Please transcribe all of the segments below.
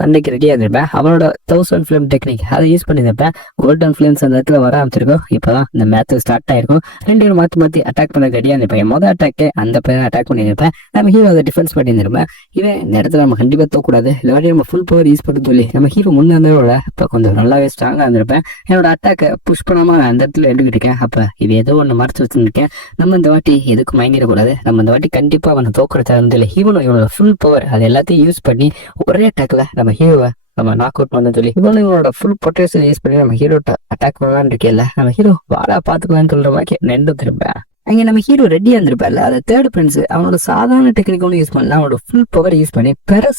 சண்டைக்கு ரெடியா இருந்திருப்பேன். அவனோட 1000 ஃபிலிம் டெக்னிக் அதை யூஸ் பண்ணியிருப்பேன். கோல்டன் ஃபிலிம்ஸ் அந்த இடத்துல வர ஆரம்பிச்சிருக்கோம். இப்பதான் இந்த மேட்ச் ஸ்டார்ட் ஆயிருக்கும். ரெண்டு பேரும் மாத்தி அட்டாக் பண்ண ரெடியா இருந்திருப்பேன். மொதல் அட்டாக்கே அந்த பேர் அட்டாக் பண்ணியிருப்பேன். நம்ம ஹீரோ அதை டிஃபென்ஸ் பண்ணியிருந்திருப்பேன். இவன் இந்த இடத்துல நம்ம கண்டிப்பா தோக்கூடாது, இல்லாட்டி நம்ம ஃபுல் பவர் யூஸ் பண்ண சொல்லி நம்ம ஹீரோ முன்னே இருந்தோட இப்போ கொஞ்சம் நல்லாவே ஸ்ட்ராங்கா இருந்திருப்பேன். என்னோட அட்டாக்கை புஷ் பண்ணாம அந்த இடத்துல எடுத்துக்கிட்டு இருக்கேன். அப்ப இது ஏதோ ஒன்று மறைச்சு வச்சிருக்கேன். நம்ம இந்த வாட்டி எதுக்கும் மயங்கிடக்கூடாது. நம்ம இந்த வாட்டி கண்டிப்பா அவனை தோக்குறதா இருந்து ஹீரோனோ இவனோட ஃபுல் பவர் அது எல்லாத்தையும் யூஸ் பண்ணி ஒரே அட்டாக்ல நம்ம ஹீரோவை நம்ம நாக் அவுட் பண்ண சொல்லி இவனோட ஃபுல் பொட்டன்ஷியல் யூஸ் பண்ணி நம்ம ஹீரோ அட்டாக் பண்ணலான்னு இருக்கேன்ல. நம்ம ஹீரோ வாடா பாத்துக்கலாம்னு சொல்ற மாதிரி நின்று திரும்ப அங்கே நம்ம ஹீரோ ரெடியா இருந்திருப்பார்ல. அதை தேர்ட் பிரின்ஸ் அவனோட சாதாரண டெக்னிக் ஒன்று யூஸ் பண்ணல, அவனோட ஃபுல் பவர் யூஸ் பண்ணி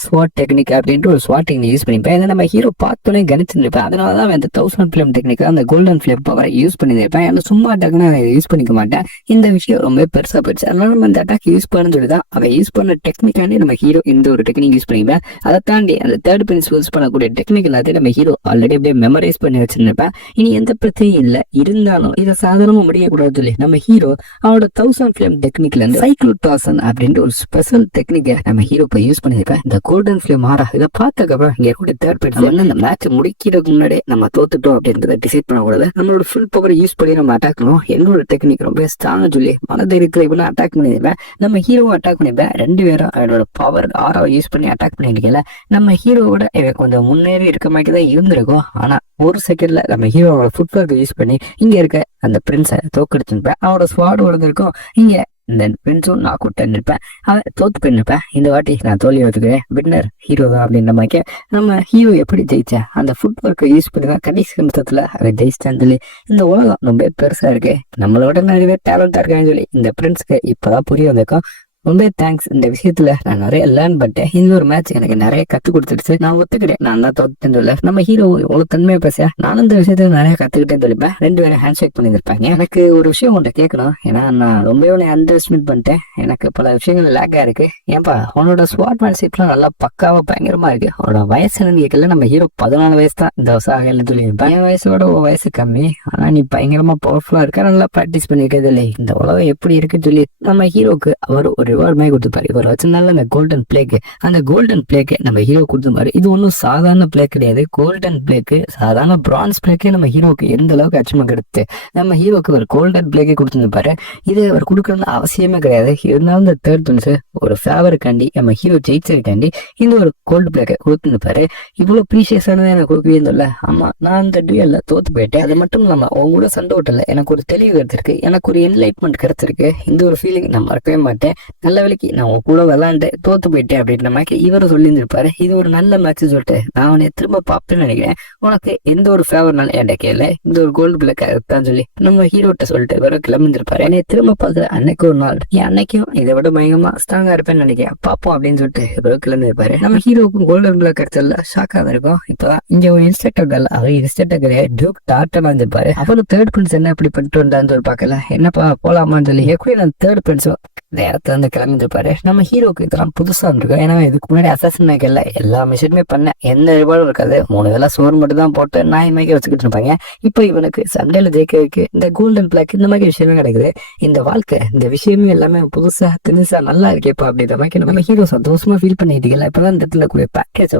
ஸ்வாட் டெக்னிக் அப்படின்ட்டு ஒரு ஸ்வாட் டெக்னிக் யூஸ் பண்ணிப்பேன். இதை நம்ம ஹீரோ பார்த்தோன்னே கணிச்சிருப்பேன். அதனாலதான் அந்த 1000 ஃபிலிம் டெக்னிக் அந்த கோல்டன் ஃபிலிம் பவரை யூஸ் பண்ணியிருப்பேன். ஏன்னா சும்மா அட்டாக்னா யூஸ் பண்ணிக்க மாட்டேன். இந்த விஷயம் ரொம்ப பெருசா போயிடுச்சு. அதனால நம்ம அந்த அட்டாக் யூஸ் பண்ணு சொல்லிதான் அவன் யூஸ் பண்ண டெக்னிக்காண்டி நம்ம ஹீரோ இந்த ஒரு டெக்னிக் யூஸ் பண்ணிப்பேன். அதை தாண்டி அந்த தேர்ட் பிரின்ஸ் யூஸ் பண்ணக்கூடிய டெக்னிக் எல்லாத்தையும் நம்ம ஹீரோ ஆல்ரெடி அப்படியே மெமரைஸ் பண்ணி வச்சிருப்பேன். இனி எந்த பிரச்சனையும் இல்லை. இருந்தாலும் இதை சாதாரணமா முடியக்கூடாது சொல்லி நம்ம ஹீரோ அவனோட 1000 ஃபிலிம் டெக்னிக்ல இருந்து சைக்ளோடாசன் அப்படின்ற ஒரு ஸ்பெஷல் டெக்னிக்கை நம்ம ஹீரோ இப்போ யூஸ் பண்ணியிருப்பேன். இந்த கோல்டன் ஃபிலிம் ஆறா இதை பார்த்ததுக்கப்புறம் இங்க கூட தேர்ட் பிரின்ஸ் இந்த மேட்ச் முடிக்கிறதுக்கு முன்னாடியே நம்ம தோத்துட்டோம் அப்படின்றத டிசைட் பண்ணக்கூடாது. நம்மளோட ஃபுல் பவர் யூஸ் பண்ணி நம்ம அட்டாக் பண்ணுவோம். என்னோட டெக்னிக் ரொம்ப ஸ்ட்ராங்கா சொல்லி மனதைரியத்துல இப்ப அட்டாக் பண்ணியிருப்பேன். நம்ம ஹீரோவை அட்டாக் பண்ணிப்பேன். ரெண்டு பேரும் அவனோட பவர் ஆறாவை யூஸ் பண்ணி அட்டாக் பண்ணிருக்கல. நம்ம ஹீரோவோட கொஞ்சம் முன்னேறி இருக்க மாதிரி தான் இருந்திருக்கும். ஆனா ஒரு செகண்ட்ல நம்ம ஹீரோவோட ஃபுட்வொர்க்கை யூஸ் பண்ணி இங்க இருக்க அந்த பிரின்ஸை தோக்கடிச்சுப்பேன். அவனோட ஸ்வாட் விழுந்திருக்கும். இங்க இந்த பிரின்ஸும் நான் கூட்டிருப்பேன். அவன் தோத்து போயிருப்பேன். இந்த வாட்டி நான் தோல்வி வச்சுக்கிறேன். வின்னர் ஹீரோ தான் அப்படின்ற மாதிரி நம்ம ஹீரோ எப்படி ஜெயிச்சேன் அந்த ஃபுட் ஒர்க்கை யூஸ் பண்ணி தான் கடைசி நிமிஷத்துல அவன் ஜெயிச்சிட்டான்னு சொல்லி இந்த உலகம் ரொம்ப பெருசா இருக்கு. நம்மளோட நிறைய டேலண்டா இருக்கான்னு சொல்லி இந்த பிரின்ஸ்க்கு இப்பதான் புரிய வந்திருக்கோம். ரொம்ப தேங்க்ஸ். இந்த விஷயத்துல நான் நிறைய லேர்ன் பண்ணிட்டேன். இந்த ஒரு மேட்ச் எனக்கு நிறைய கத்து கொடுத்துடுச்சு. நான் ஒத்துக்கிறேன் நான் தான் தோத்துட்டேன்னு சொல்ல. நம்ம ஹீரோ இவ்வளவு தன்மையை பேச நானும் இந்த விஷயத்துல நிறைய கத்துக்கிட்டேன்னு சொல்லிப்பேன். ரெண்டு பேரும் ஹேண்ட் ஷேக் பண்ணியிருப்பாங்க. எனக்கு ஒரு விஷயம் உன்ட்ட கேட்கணும். ஏன்னா நான் ரொம்பவே அண்டர் எஸ்டிமேட் பண்ணிட்டேன். எனக்கு பல விஷயங்கள் லேக்கா இருக்கு. ஏன்பா உன்னோட ஸ்வாட் மேன்ஷிப்லாம் நல்லா பக்காவா பயங்கரமா இருக்கு. அவனோட வயசு என்னன்னு கேட்கல. நம்ம ஹீரோ 14 வயசு தான் இந்த வருஷம் ஆகல சொல்லியிருப்பேன். என் வயசோட வயசு கம்மி. ஆனா நீ பயங்கரமா பவர்ஃபுல்லா இருக்க. நல்லா ப்ராக்டிஸ் பண்ணிருக்கிறது இல்லை. இந்த உலகம் எப்படி இருக்குன்னு சொல்லி நம்ம ஹீரோக்கு அவர் ஒரு ரிவார்ட் மாதிரி கொடுத்துப்பாரு. இவர் வச்சிருந்தாலும் அந்த கோல்டன் பிளேக்கு அந்த கோல்டன் பிளேக்கு நம்ம ஹீரோ கொடுத்துப்பாரு. இது ஒன்றும் சாதாரண பிளேக் கிடையாது. கோல்டன் பிளேக்கு சாதாரண பிரான்ஸ் பிளேக்கே நம்ம ஹீரோக்கு எந்த அளவுக்கு அச்சீவ்மெண்ட் கிடைத்து நம்ம ஹீரோக்கு ஒரு கோல்டன் பிளேக்கே கொடுத்துருப்பாரு. இது அவர் கொடுக்கறது அவசியமே கிடையாது. இருந்தாலும் இந்த தேர்ட் பிரின்ஸ் ஒரு ஃபேவருக்காண்டி நம்ம ஹீரோ ஜெயிச்சிருக்காண்டி இந்த ஒரு கோல்டு பிளேக்கை கொடுத்துருப்பாரு. இவ்வளவு ப்ரீஷியஸானதை எனக்கு கொடுக்கவே இல்லை. ஆமா நான் அந்த டுயல்ல தோத்து போயிட்டேன். அது மட்டும் இல்லாம அவங்க கூட சண்டை ஓட்டல. எனக்கு ஒரு தெளிவு கிடைச்சிருக்கு. எனக்கு ஒரு என்லைட்மெண்ட் கிடைச்சிருக்கு. இந்த ஒரு ஃபீலிங் நான் மறக்கவே மாட்டேன். நல்ல வேலைக்கு நான் உன் கூட விளாண்டு தோத்து போயிட்டேன் அப்படின்ற மாதிரி இவரும் சொல்லியிருந்திருப்பாரு. இது ஒரு நல்ல மேட்ச் சொல்லிட்டு நான் அவனை திரும்ப பார்ப்பேன்னு நினைக்கிறேன். உனக்கு எந்த ஒரு ஃபேவர்னாலும் என்கிட்ட கேள்ல இந்த ஒரு கோல்டு பிளேக் தான் சொல்லி நம்ம ஹீரோட்ட சொல்லிட்டு இவரும் கிளம்பிருப்பாரு. என்னை திரும்ப பார்க்குற அன்னைக்கு ஒரு நாள் என் அன்னைக்கும் இதை விட பயங்கரமா ஸ்ட்ராங்கா இருப்பேன்னு நினைக்கிறேன். பார்ப்போம் அப்படின்னு சொல்லிட்டு இவரும் கிளம்பிருப்பாரு. நம்ம ஹீரோக்கும் கோல்டன் பிளேக் கிடைச்சதுல ஷாக்கா இருக்கும். இப்பதான் இங்க ஒரு இன்ஸ்ட்ரக்டர் கேள் அவர் இன்ஸ்ட்ரக்டர் கிடையாது டியூக் டார்டன் வந்திருப்பாரு. அப்புறம் தேர்ட் பிரின்ஸ் என்ன இப்படி பண்ணிட்டு வந்தான்னு சொல்லி பார்க்கல. என்னப்பா போலாமான்னு சொல்லி எப்படி நான் தேர்ட் பிரின்ஸும் இந்த இடத்துல இருந்து கிளம்பிருப்பாரு. நம்ம ஹீரோக்கு இதெல்லாம் புதுசா இருக்கும். ஏன்னா இதுக்கு முன்னாடி அசாசின் நைக்கல்ல எல்லா மிஷினுமே பண்ண எந்த ரிவார்டும் இருக்காது. 3 வேளை சோறு மட்டும் தான் போட்டு நாய் மாதிரி வச்சுக்கிட்டு இருப்பாங்க. இப்போ இவனுக்கு சண்டையில ஜெயிக்கிறதுக்கு இந்த கோல்டன் பிளாக் இந்த மாதிரி விஷயமே கிடைக்குது. இந்த வாழ்க்கை இந்த விஷயமே எல்லாமே புதுசா திணிசா நல்லா இருக்கேப்பா அப்படின்ற மாதிரி நம்ம ஹீரோ சந்தோஷமா ஃபீல் பண்ணிட்டு இப்பதான் இந்த இடத்துல கூடிய பேக்கேஜ்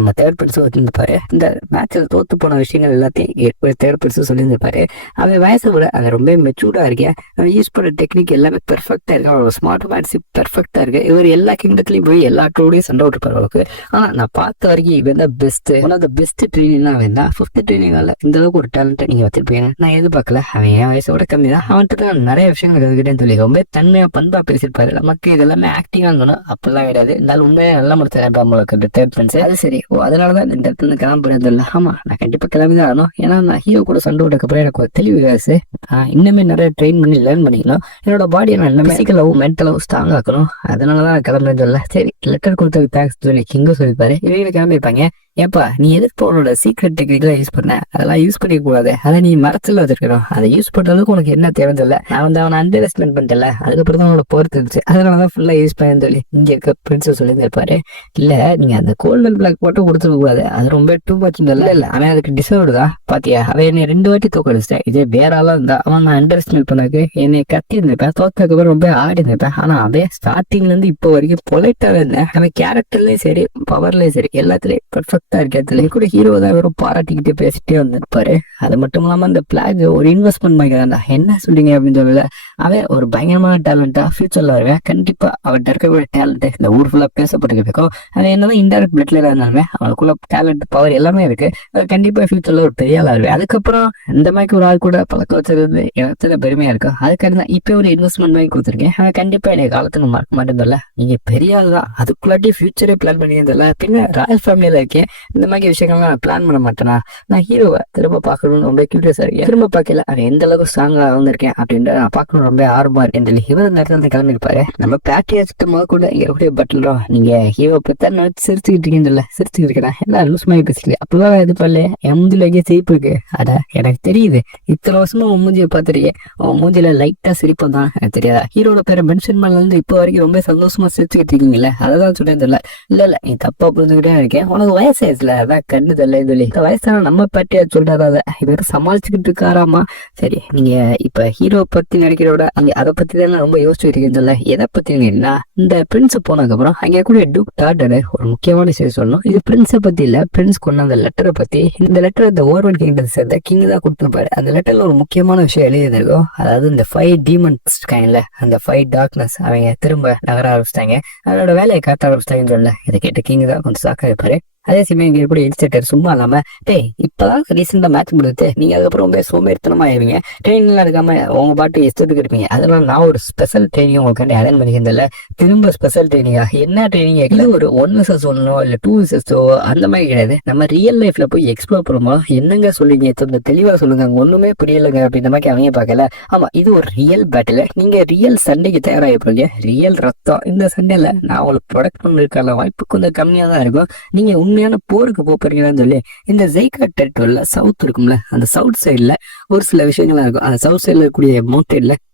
நம்ம தேர்ட் பிரின்ஸும் வச்சிருப்பாரு. இந்த மேட்ச்ல தோத்து போன விஷயங்கள் எல்லாத்தையும் தேர்ட் பிரின்ஸும் சொல்லியிருந்திருப்பாரு. அவன் வயசை விட அவன் ரொம்ப மெச்சூர்டா இருக்கேன். அவன் யூஸ் பண்ண டெக்னிக் எல்லாமே பெர்ஃபெக்டா இருக்கு. ஸ்மார்ட் மேட்ஷிப் பெர்ஃபெக்டா இருக்கு. இவர் எல்லா கிங்டத்துலயும் போய் எல்லா ட்ரோடையும் சண்டை விட்டுப்பாரு அவருக்கு. ஆனா நான் பார்த்த வரைக்கும் இவன் தான் best. One of the best training அவன் தான். 5th ட்ரைனிங்ல இந்த அளவுக்கு ஒரு டேலண்ட் நீங்க வச்சிருப்பீங்க நான் எதிர்பார்க்கல. அவன் என் வயசோட கம்மி தான். அவன்கிட்ட தான் நிறைய விஷயங்கள் கற்றுக்கிட்டேன்னு சொல்லி ரொம்ப தன்மையா பண்பா பேசியிருப்பாரு. நமக்கு இதெல்லாமே ஆக்டிங்கா இருந்தோம் அப்படிலாம் கிடையாது. இருந்தாலும் உண்மையா நல்லா முடிச்சாரு நம்மளுக்கு தேர்ட் பிரின்ஸ். அது சரி அதனாலதான் இந்த இடத்துல இருந்து கிளம்புறது இல்லை. ஆமா நான் கண்டிப்பா கிளம்பிதான் ஆகணும். ஏன்னா நான் ஹீரோ கூட சண்டை விட்டக்கப்புறம் எனக்கு ஒரு தெளிவு காசு இன்னுமே நிறைய ட்ரெயின் பண்ணி லேர்ன் பண்ணிக்கணும். என்னோட பாடியை நான் என்ன பிசிக்கலாவும் மென்டலாவும் ஸ்ட்ராங் ஆக்கணும். அதனாலதான் கிளம்புறேன்னு சொல்ல. சரி லெட்டர் கொடுத்ததுக்கு தேங்க்ஸ் சொல்லி கிங்கும் சொல்லிப்பாரு. இவங்க கிளம்பிருப்பாங்க. ஏப்பா நீ எதுக்கு உன்னோட சீக்ரெட் டெக்னிக்லாம் யூஸ் பண்ண, அதெல்லாம் யூஸ் பண்ணிக்க கூடாது, அதை நீ மரத்துல வச்சிருக்கணும், அதை யூஸ் பண்றதுக்கு உனக்கு என்ன தேவையில்ல, நான் வந்து அவனை அண்டர் எஸ்டிமேட் பண்ணிட்டல, அதுக்கப்புறம் தான் அவனோட பொறுத்து இருந்துச்சு, அதனாலதான் ஃபுல்லா யூஸ் பண்ணு சொல்லி இங்க இருக்க பிரின்ஸ் சொல்லியிருப்பாரு. இல்ல நீங்க அந்த கோல்டன் பிளாக் போட்டு கொடுத்துக்க கூடாது, அது ரொம்ப டூ மச் இல்ல அவன் அதுக்கு டிசர்வ் தான். பாத்தியா அவன் என்னை 2 வாட்டி தோக்கடிச்சிட்டேன், இதே வேற ஆளா இருந்தா அவன் நான் அண்டர் எஸ்டிமேட் பண்ணாக்கு என்னை கத்தி இருந்திருப்பேன், தோத்ததுக்கப்புறம் ரொம்ப ஆடி இருந்திருப்பேன். ஆனா அவன் ஸ்டார்டிங்ல இருந்து இப்போ வரைக்கும் பொலைட்டாவே இருந்தேன், அவன் கேரக்டர்லயும் சரி பவர்லயும் சரி எல்லாத்துலயும் பர்ஃபெக்டா இருக்கிறதுல கூட ஹீரோ தான் வெறும் பாராட்டிக்கிட்டே பேசிட்டே வந்திருப்பாரு. அது மட்டும் இல்லாம அந்த பிளாக் ஒரு இன்வெஸ்ட்மெண்ட் மாதிரிதான்டா, என்ன சொல்றீங்க அப்படின்னு சொல்லல. அவன் ஒரு பயங்கரமான டேலண்டா ஃபியூச்சர்ல வருவேன், கண்டிப்பா அவன் இருக்கக்கூடிய டேலண்ட் இந்த ஊர் ஃபுல்லா பேசப்பட்டுருக்கோம். அவன் என்னதான் இன்டைரக்ட் பிளட்ல இருந்தாலுமே அவனுக்குள்ள டேலண்ட் பவர் எல்லாமே இருக்கு, அது கண்டிப்பா ஃபியூச்சர்ல ஒரு பெரிய ஆள் வருவேன். அதுக்கப்புறம் இந்த மாதிரி ஒரு ஆள் கூட பழக்க வச்சிருந்து எனக்கு பெருமையா இருக்கும். அதுக்காக தான் இப்ப ஒரு இன்வெஸ்ட்மெண்ட் வாங்கி கொடுத்துருக்கேன், அவன் கண்டிப்பா என்னை காலத்துக்கு மறக்க மாட்டேன். நீங்க பெரிய ஆள் தான், அதுக்குள்ளாட்டி ஃபியூச்சரே பிளான் பண்ணியிருந்தல, பின்ன ராயல் ஃபேமிலியில இருக்கேன், இந்த மாதிரி விஷயங்கள்லாம் நான் பிளான் பண்ண மாட்டேனா, நான் ஹீரோவை திரும்ப பார்க்கணும்னு ரொம்ப கியூரியஸா இருக்கேன், திரும்ப பார்க்கல அவன் எந்த அளவுக்கு ஸ்ட்ராங்கா வந்திருக்கேன் அப்படின்ற நான் பார்க்கணும் ரொம்ப ஆர்வமா இருக்கேன் சொல்லி இவர் இந்த இடத்துல கிளம்பிருப்பாரு. நம்ம பேட்டியா சுத்தமா கூட இங்க பட்டலும் நீங்க ஹீரோ பத்தா நினைச்சு சிரிச்சுக்கிட்டு இருக்கீங்கல்ல, சிரிச்சுக்கிட்டு இருக்கேன் என்ன லூஸ் மாதிரி பேசிக்கல அப்பெல்லாம் இது பண்ணல, என் மூஞ்சில எங்கேயே சிரிப்பு இருக்கு, அட எனக்கு தெரியுது, இத்தனை வருஷமா உன் மூஞ்சியை பார்த்துருக்கேன், உன் மூஞ்சில லைட்டா சிரிப்பம் தான் எனக்கு தெரியாதா, ஹீரோட பேரை மென்ஷன் பண்ணல இருந்து இப்போ வரைக்கும் ரொம்ப சந்தோஷமா சிரிச்சுக்கிட்டு இருக்கீங்கல்ல, அதான் சொல்றேன் தெரியல. இல்ல நீ தப்பா புரிஞ்சுக்கிட்டே இருக்கேன், உனக்கு வயசாயிடுச்சுல அதான் கண்ணு தெரியல சொல்லி இந்த வயசான நம்ம பட்டியா சொல்றாத இவர் சமாளிச்சுக்கிட்டு இருக்காராமா. சரி நீங்க இப்ப ஹீரோ பத்தி நினைக்கிறத விட அங்க அதை பத்தி தான் ரொம்ப யோசிச்சு இருக்கீங்கல்ல, எதை பத்தி என்ன இந்த பிரின்ஸ் போனதுக்கு அப்புறம் அங்க கூட டூக் டாட்டர் ஒரு முக்கியமான விஷயம் சொல்லணும். இது பிரின்ஸை பத்தி இல்ல, பிரின்ஸ் கொண்ட அந்த லெட்டரை பத்தி. இந்த லெட்டர் இந்த ஓர்வன் கிங்டம் சேர்ந்த கிங் தான் கொடுத்துருப்பாரு. அந்த லெட்டர்ல ஒரு முக்கியமான விஷயம் எழுதியிருக்கும், அதாவது இந்த 5 டீமன்ஸ் இருக்காங்கல்ல, அந்த 5 டார்க்னஸ் அவங்க திரும்ப நகர ஆரம்பிச்சிட்டாங்க, அவரோட வேலையை காட்ட ஆரம்பிச்சிட்டாங்கன்னு சொல்ல. இதை கேட்டு கிங் தான் கொஞ்சம் சாக்கா இருப்பாரு. அதே சமயம் இங்க கூட இன்ஸ்டேட்டர் சும்மா இல்லாம டேய் இப்பதான் ரீசெண்டா மேட்ச் முடியுது, நீங்க அதுக்கப்புறம் ரொம்ப சோம்பேறித்தனமா ஆயிருவீங்க, ட்ரைனிங் எல்லாம் இருக்காம உங்க பாட்டு இஷ்டத்துக்கு இருப்பீங்க, அதனால நான் ஒரு ஸ்பெஷல் ட்ரைனிங் உங்களுக்கு அரேஞ்ச் பண்ணிக்கிறதில்ல. திரும்ப ஸ்பெஷல் ட்ரைனிங்கா, என்ன ட்ரைனிங் கேட்கல, ஒரு 1vs1 இல்ல 2vs2 அந்த மாதிரி கிடையாது, நம்ம ரியல் லைஃப்ல போய் எக்ஸ்ப்ளோர் பண்ணுவோம். என்னங்க சொல்லுங்க கொஞ்சம் தெளிவா சொல்லுங்க, ஒண்ணுமே புரியலங்க அப்படின்ற மாதிரி அவங்க பார்க்கல. ஆமா இது ஒரு ரியல் பேட்டில், நீங்க ரியல் சண்டைக்கு தயாராகி போறீங்க, ரியல் ரத்தம். இந்த சண்டையில நான் உங்களுக்கு ப்ரொடக்ட் பண்ணிருக்கான வாய்ப்பு கொஞ்சம் கம்மியா தான் இருக்கும், நீங்க உண்மையான போருக்கு போறீங்கன்னு சொல்லி இந்த ஜெய்கா டெரிட்டோரியில சவுத் இருக்கும்ல, அந்த சவுத் சைட்ல ஒரு சில விஷயங்கள்லாம் இருக்கும். அந்த சவுத் சைட்ல இருக்கக்கூடிய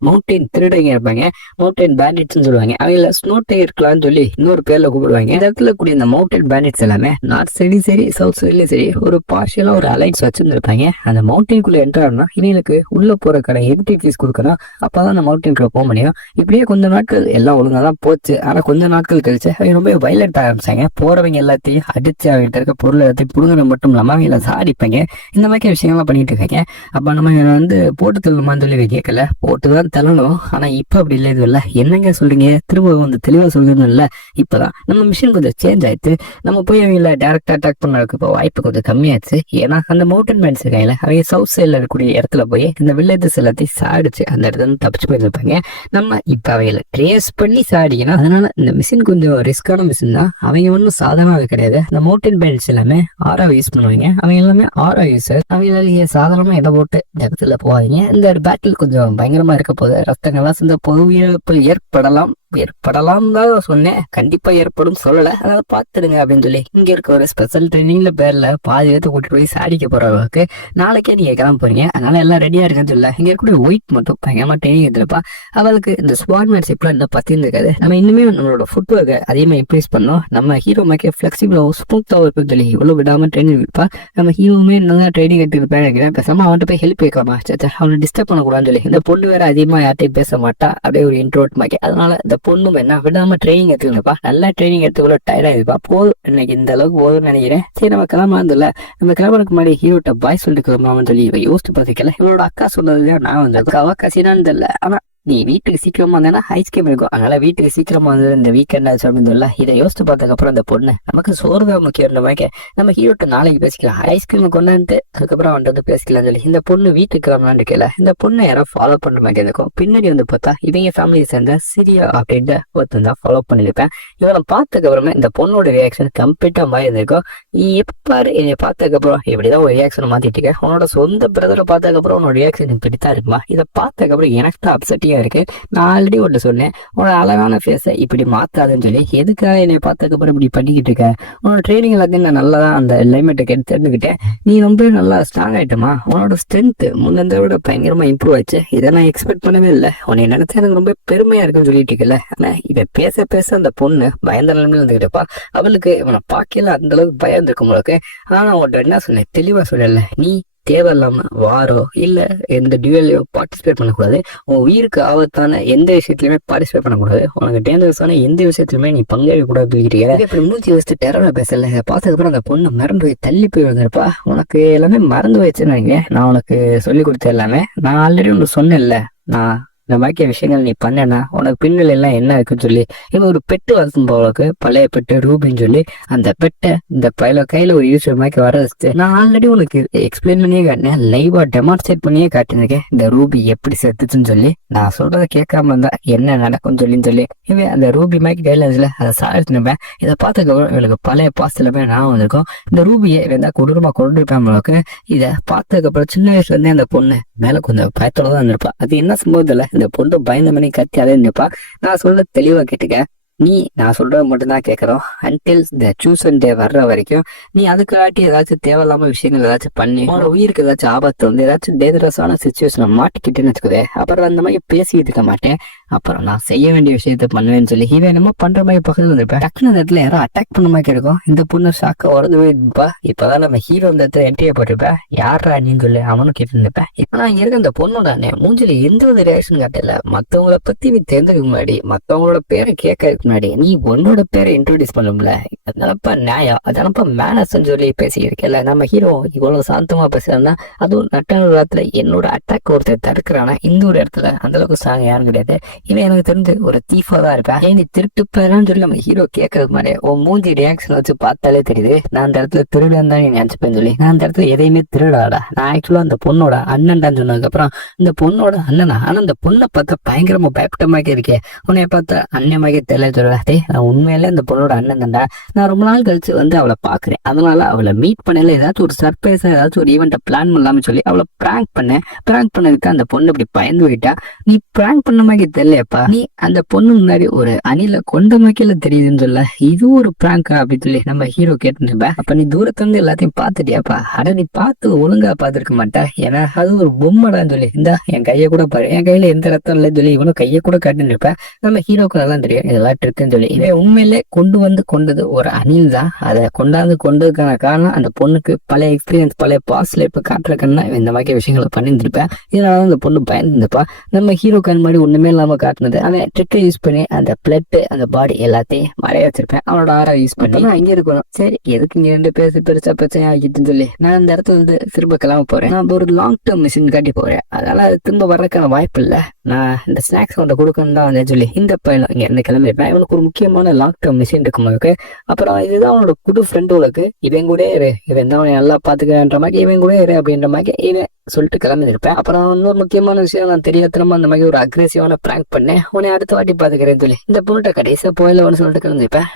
மவுண்டைன் திருடங்க இருப்பாங்க, மவுண்டைன் பேண்டிட்ஸ் சொல்லுவாங்க, அவங்க ஸ்னோ டேர்க்கலாம்னு சொல்லி இன்னொரு பேர்ல கூப்பிடுவாங்க. இந்த இடத்துல கூடிய இந்த மவுண்டைன் பேண்டிட்ஸ் எல்லாமே நார்த் சைடும் சரி சவுத் சைட்லயும் சரி ஒரு பார்ஷியலா ஒரு அலைன்ஸ் வச்சிருந்திருப்பாங்க. அந்த மவுண்டைனுக்குள்ள என்டர் ஆனா இவங்களுக்கு உள்ள போறக்கான என்ட்ரி ஃபீஸ் கொடுக்கணும், அப்பதான் அந்த மவுண்டைனுக்குள்ள போக முடியும். இப்படியே கொஞ்ச நாட்கள் எல்லாம் ஒழுங்கா தான் போச்சு. ஆனா கொஞ்ச நாட்கள் கழிச்சு அவங்க ரொம்ப வயலண்ட் ஆரம்பிச்சாங்க, போறவங்க எல்லாத்தையும் அடிச்சு அவங்க இருக்க பொருள் எல்லாத்தையும் புடுங்கிற மட்டும் இல்லாம அவங்க சாடிப்பாங்க, இந்த மாதிரி விஷயங்கள்லாம் பண்ணிட்டு இருக்காங்க. அப்ப நம்ம வந்து போட்டு தள்ளணுமான்னு சொல்லி கேட்கல, போட்டுதான் தள்ளணும். ஆனா இப்ப அப்படி இல்லை, இது இல்லை, என்னங்க சொல்றீங்க, திரும்ப வந்து தெளிவா சொல்றது இல்ல. இப்பதான் நம்ம மிஷின் கொஞ்சம் சேஞ்ச் ஆயிடுச்சு, நம்ம போய் அவங்க டைரக்டா அட்டாக் பண்ணதுக்கு இப்போ வாய்ப்பு கொஞ்சம் கம்மியாச்சு. ஏன்னா அந்த மவுண்டன் மேன்ஸ் இருக்காங்கல்ல, அவங்க சவுத் சைட்ல இருக்கக்கூடிய இடத்துல போய் இந்த வில்லேஜஸ் எல்லாத்தையும் சாடிச்சு அந்த இடத்துல இருந்து தப்பிச்சு போயிருப்பாங்க. நம்ம இப்ப அவங்களை ட்ரேஸ் பண்ணி சாடிக்கணும். அதனால இந்த மிஷின் கொஞ்சம் ரிஸ்கான மிஷின் தான், அவங்க ஒன்றும் சாதாரணமாக கிடையாது. இந்த மவுண்டன் பேண்ட்ஸ் எல்லாமே ஆரா யூஸ் பண்ணுவாங்க, அவங்க எல்லாமே ஆரா யூஸர், அவங்க சாதாரணமா இடம் போட்டு இடத்துல போவாங்க. இந்த பேட்டில் கொஞ்சம் பயங்கரமா இருக்க போது, ரத்தங்கள்லாம் சேர்ந்த பொது இழப்பு ஏற்படலாம் தான் சொன்னேன், கண்டிப்பா ஏற்படும் சொல்லல, அதனால பாத்துடுங்க அப்படின்னு சொல்லி இங்க இருக்க ஒரு ஸ்பெஷல் ட்ரைனிங்ல பேர்ல பாதி பேர்த்து கூட்டிட்டு போய் சாடிக்க போற அளவுக்கு நாளைக்கே நீங்க கிளம்ப போறீங்க. அதனால எல்லாம் ரெடியா இருக்குன்னு சொல்ல இங்க இருக்கக்கூடிய ஒயிட் மட்டும் பயங்கரமா ட்ரைனிங் எடுத்துருப்பா. அவளுக்கு இந்த ஸ்பாட்மேன்ஷிப்லாம் இன்னும் பத்தி இருக்காது, நம்ம இன்னுமே நம்மளோட ஃபுட் ஒர்க்கை அதிகமா இம்ப்ரூஸ் பண்ணோம், நம்ம ஹீரோ மேக்கே ஃபிளெக்சிபிளா ஸ்மூத்தா இருக்குன்னு சொல்லி இவ்வளவு விடாம ட்ரைனிங் இருப்பா. நம்ம ஹீரோவுமே நல்லா ட்ரைனிங் எடுத்துருப்பேன் நினைக்கிறேன், பேசாம அவன்கிட்ட போய் ஹெல்ப் கேட்கலாமா, அவனை டிஸ்டர்ப் பண்ணக்கூடாதுன்னு சொல்லி. இந்த பொண்ணு வேற அதிகமா யார்ட்டையும் பேச மாட்டா, அப்படியே ஒரு இன்ட்ரோட் மாக்கி, அதனால இந்த பொண்ணு என்ன விடாம ட்ரைனிங் எடுத்துக்கணும்ப்பா, நல்லா ட்ரைனிங் எடுத்துக்கூட டயர்டா இருப்பா. போதும் இன்னைக்கு இந்த அளவுக்கு போதும்னு நினைக்கிறேன். சரி நம்ம கிளம்பலாம் இல்ல, நம்ம கிளம்புறதுக்கு முன்னாடி ஹீரோட்ட பாய் சொல்லிட்டு கிளம்பலாம்னு சொல்லி யோசிச்சு பார்த்துக்கல. இவளோட அக்கா சொன்னதுதான் நான் வந்து அவ கசினான்னு தெரியல, ஆனா நீ வீட்டுக்கு சீக்கிரமா வந்தேன்னா ஐஸ்கிரீம் இருக்கும், அதனால வீட்டுக்கு சீக்கிரமா வந்து இந்த வீக்கெண்ட் ஆச்சு அப்படின்னு சொல்ல. இதை யோசிச்சு பார்த்ததுக்கு அப்புறம் அந்த பொண்ணு நமக்கு சோறுதான் முக்கியம் மாதிரி நம்ம ஹீரோட்ட நாளைக்கு பேசிக்கலாம், ஐஸ்கிரீம் கொண்டாந்து அதுக்கப்புறம் அவன்ட்டு வந்து பேசிக்கலாம் சொல்லி இந்த பொண்ணு வீட்டுக்கு கிளம்பலான்னு கேட்கல. இந்த பொண்ணு யாரோ ஃபாலோ பண்ற மாதிரி இருக்கும். பின்னாடி வந்து பார்த்தா இவங்க ஃபேமிலியை சேர்ந்த சிரியா அப்படின்ட்டு ஒருத்தன் தான் ஃபாலோ பண்ணிருப்பேன். இவனை பார்த்ததுக்கு அப்புறமே இந்த பொண்ணோட ரியாக்ஷன் கம்ப்ளீட்டா மாதிரி இருந்திருக்கும். நீ எப்பாரு என்னை பார்த்ததுக்கு அப்புறம் இப்படிதான் ஒரு ரியாக்ஷன் மாத்திட்டு இருக்க, உன்னோட சொந்த பிரதரை பார்த்ததுக்கு அப்புறம் உன்னோட ரியாக்ஷன் இப்படித்தான் இருக்குமா, இதை பார்த்ததுக்கு அப்புறம் எனக்கு தான் அப்செட்டியா இருக்கு. நான் ஆல்ரெடி ஒன்று சொன்னேன், உன்னோட அழகான ஃபேஸை இப்படி மாத்தாதுன்னு சொல்லி. எதுக்காக என்னை பார்த்ததுக்கப்புறம் இப்படி பண்ணிக்கிட்டு இருக்க? உன்னோட ட்ரைனிங் எல்லாத்தையும் நான் நல்லா தான் அந்த எலிமெண்ட்டுக்கு எடுத்துக்கிட்டேன். நீ ரொம்ப நல்லா ஸ்ட்ராங் ஆயிட்டமா. உன்னோட ஸ்ட்ரென்த் முன்னதை விட பயங்கரமா இம்ப்ரூவ் ஆச்சு. இதை நான் எக்ஸ்பெக்ட் பண்ணவே இல்லை. உன்னை நினைச்சா எனக்கு ரொம்ப பெருமையா இருக்குன்னு சொல்லிட்டு இருக்கல. ஆனா இவன் பேச பேச அந்த பொண்ணு பயந்த நிலைமையில இருந்துகிட்டப்பா. அவளுக்கு இவனை பார்க்கல அந்த அளவுக்கு பயம் இருக்கும் உங்களுக்கு. ஆனா உன்கிட்ட என்ன சொன்னேன், தெளிவா சொல்லல, நீ தேவையில்லாம வாரோ இல்ல எந்த டியூவலையோ பார்ட்டிசிபேட் பண்ணக்கூடாது. உன் உயிருக்கு ஆபத்தான எந்த விஷயத்துலயுமே பார்ட்டிசிபேட் பண்ணக்கூடாது. உனக்கு டேஞ்சரஸான எந்த விஷயத்துலயுமே நீ பங்கேற்க கூடாது. இப்படி மூச்சு வச்சுட்டு டெரரா பேசல. பார்த்ததுக்கப்புறம் அந்த பொண்ணு மறந்து போய் தள்ளி போய் வந்திருப்பா. உனக்கு எல்லாமே மறந்து போயிடுச்சுன்னு நினைக்கிறேன். நான் உனக்கு சொல்லி கொடுத்த எல்லாமே நான் ஆல்ரெடி ஒன்று சொன்னேன்ல. நான் இந்த மாதிரி விஷயங்கள் நீ பண்ணனா உனக்கு பின்னல் எல்லாம் என்ன இருக்குன்னு சொல்லி இவன் ஒரு பெட்டு வளர்த்தும் போவளுக்கு பழைய பெட்டு ரூபின்னு சொல்லி அந்த பெட்டை இந்த கையில ஒரு யூஸ் மாதிரி வர வச்சு நான் ஆல்ரெடி உனக்கு எக்ஸ்பிளைன் பண்ணியே காட்டினேன். லைவா டெமான்ஸ்ட்ரேட் பண்ணியே காட்டினிருக்கேன் இந்த ரூபி எப்படி செத்துச்சுன்னு சொல்லி. நான் சொல்றதை கேட்காம இருந்தா என்ன நடக்கும்னு சொல்லி இவன் அந்த ரூபி மாதிரி கையில இருந்துச்சுல அதை சாதிச்சுருப்பேன். இதை பார்த்ததுக்கப்புறம் இவளுக்கு பழைய பாஸ்ட்லமே நான் வந்திருக்கோம். இந்த ரூபியை வேணா கொடூரமா கொண்டு இருப்பேன் அவளுக்கு. இதை பார்த்ததுக்கப்புறம் சின்ன வயசுல இருந்தே அந்த பொண்ணு மேல கொஞ்சம் பயத்தோட தான் இருந்திருப்பா. அது என்ன சம்பவத்துல இந்த பொண்ணு பயந்த மணி கத்தி அதே நினைப்பா. நான் சொல்ற தெளிவா கேட்டுக்க. நீ நான் சொல்றது மட்டும்தான் கேட்கறோம். அன்டில் த சூசன் டே வர்ற வரைக்கும் நீ அதுக்காட்டி ஏதாச்சும் தேவையில்லாம விஷயங்கள் ஏதாச்சும் பண்ணி உன்னோட உயிருக்கு ஏதாச்சும் ஆபத்து வந்து ஏதாச்சும் டேஞ்சரஸான சுச்சுவேஷனை மாட்டிக்கிட்டேன்னு வச்சுக்குதே, அப்புறம் அந்த மாதிரி பேசிக்கிட்டு இருக்க மாட்டேன். அப்புறம் நான் செய்ய வேண்டிய விஷயத்த பண்ணுவேன்னு சொல்லி இவன் என்னமோ பண்ற மாதிரி பக்கத்துல வந்திருப்பேன். டக்குனு அந்த இடத்துல யாரோ அட்டாக் பண்ண மாதிரி இருக்கும். இந்த பொண்ணு ஷாக்க உடந்து போயிருப்பா. இப்பதான் நம்ம ஹீரோ இந்த இடத்துல என்ட்ரியை போட்டிருப்பேன். யாரா நீன்னு சொல்லி அவனும் கேட்டு இருந்திருப்பேன். இப்ப நான் இங்க இருக்க அந்த பொண்ணோட மூஞ்சில எந்த ஒரு ரியாக்ஷன் காட்டல. மத்தவங்கள பத்தி நீ தெரிஞ்சுக்க முன்னாடி மத்தவங்களோட பேரை கேட்கறதுக்கு முன்னாடி நீ உன்னோட பேரை இன்ட்ரோடியூஸ் பண்ணும்ல. அதனாலப்பா நியாயம், அதனாலப்பா மேனஸ்ன்னு சொல்லி பேசியிருக்கல. நம்ம ஹீரோ இவ்வளவு சாந்தமா பேசுறாருன்னா அதுவும் நட்டத்துல என்னோட அட்டாக் ஒருத்தர் தடுக்கிறானா இந்த ஒரு இடத்துல அந்த அளவுக்கு சாங் யாரும் கிடையாது. இவன் எனக்கு தெரிஞ்சு ஒரு தீஃபா தான் இருப்பேன். ஏன் நீ திருட்டுப்பேன்னு சொல்லி நம்ம ஹீரோ கேட்கறதுக்கு மாதிரி உன் மூஞ்சி ரியாக்ஷன் வச்சு பார்த்தாலே தெரியுது நான் அந்த இடத்துல திருடன் தான் நீ நினைச்சுப்பேன்னு சொல்லி. நான் அந்த இடத்துல எதையுமே திருடாடா. நான் ஆக்சுவலா அந்த பொண்ணோட அண்ணன்டான்னு சொன்னதுக்கு அப்புறம் இந்த பொண்ணோட அண்ணனா. ஆனா அந்த பொண்ணை பார்த்தா பயங்கரமா பயப்பட்டமாக இருக்கேன். உன்னைய பார்த்தா அண்ணமாக தெரியல சொல்லுவாட்டே. நான் உண்மையில இந்த பொண்ணோட அண்ணன் தான்டா. நான் ரொம்ப நாள் கழிச்சு வந்து அவளை பாக்குறேன். அதனால அவளை மீட் பண்ணல ஏதாச்சும் ஒரு சர்ப்ரைஸா ஏதாச்சும் ஒரு ஈவெண்ட்டை பிளான் பண்ணலாம்னு சொல்லி அவளை பிராங்க் பண்ணேன். பிராங்க் பண்ணதுக்கு அந்த பொண்ணு இப்படி பயந்து போயிட்டா. நீ பிராங்க் பண்ண மாதிரி தெரியலையப்பா. நீ அந்த பொண்ணு முன்னாடி ஒரு அணில கொண்ட மாதிரில தெரியுதுன்னு சொல்ல. இது ஒரு பிராங்கா அப்படின்னு சொல்லி நம்ம ஹீரோ கேட்டுப்பேன். அப்ப நீ தூரத்துல இருந்து எல்லாத்தையும் பாத்துட்டியாப்பா? அட நீ பார்த்து ஒழுங்கா பாத்துருக்க மாட்டா. ஏன்னா அது ஒரு பொம்மைடான்னு சொல்லி இந்தா என் கையை கூட பாரு, என் கையில எந்த ரத்தம் இல்லைன்னு சொல்லி இவனும் கையை கூட காட்டுன்னு இருப்பேன். நம்ம ஹீரோக்கு நல்லா தெரியும் இதெல்லாம் இருக்குன்னு சொல்லி. இவன் உண்மையிலே கொண்டது ஒரு அணில் தான். அதை கொண்டதுக்கான காரணம் அந்த பொண்ணுக்கு பழைய எக்ஸ்பீரியன்ஸ் பழைய பாஸ்ட்ல இப்ப காட்டுறக்கன்னா இந்த மாதிரி விஷயங்களை பண்ணியிருந்திருப்பேன். இதனால அந்த பொண்ணு பயந்துருப்பா. நம்ம ஹீரோ கண் மாதிரி ஒண்ணுமே இல்லாம காட்டுனது அவன் ட்ரிக்கை யூஸ் பண்ணி அந்த பிளட் அந்த பாடி எல்லாத்தையும் மறைய வச்சிருப்பேன். அவனோட ஆரா யூஸ் பண்ணி நான் இங்க இருக்கணும். சரி எதுக்கு இங்க ரெண்டு பேச பெருசா பிரச்சனை ஆகிட்டுன்னு சொல்லி நான் அந்த இடத்துல வந்து திரும்ப கிளம்ப போறேன். நான் ஒரு லாங் டேர்ம் மிஷின் காட்டி போறேன். அதனால அது திரும்ப வர்றதுக்கான வாய்ப்பு இல்லை. நான் இந்த ஸ்நாக்ஸ் கொண்ட கொடுக்கணும் தான் வந்து சொல்லி இந்த பையன் இங்க இருந்து கிளம்பிருப்பேன். இவனுக்கு ஒரு முக்கியமான லாங் டேர்ம் மிஷின் இருக்கும் உங்களுக்கு. அப்புறம் இதுதான் அவனோட குடு ஃப்ரெண்டு உங்களுக்கு. இவன் கூட இரு, இவன் தான் நல்லா பாத்துக்கிறன்ற மாதிரி இவன் கூட இரு அப்படின்ற மாதிரி இவன் சொல்லிட்டு கிளம்பிருப்பேன். அப்புறம் இன்னொரு முக்கியமான விஷயம் நான் தெரியாதனமா அந்த மாதிரி ஒரு அக்ரெசிவான பிராங்க் பண்ணேன். உன்னை அடுத்த வாட்டி பாத்துக்கிறேன்னு சொல்லி இந்த பொண்ணுட்ட கடைசியா போயில சொல்லிட்டு கிளம்பிருப்பேன்.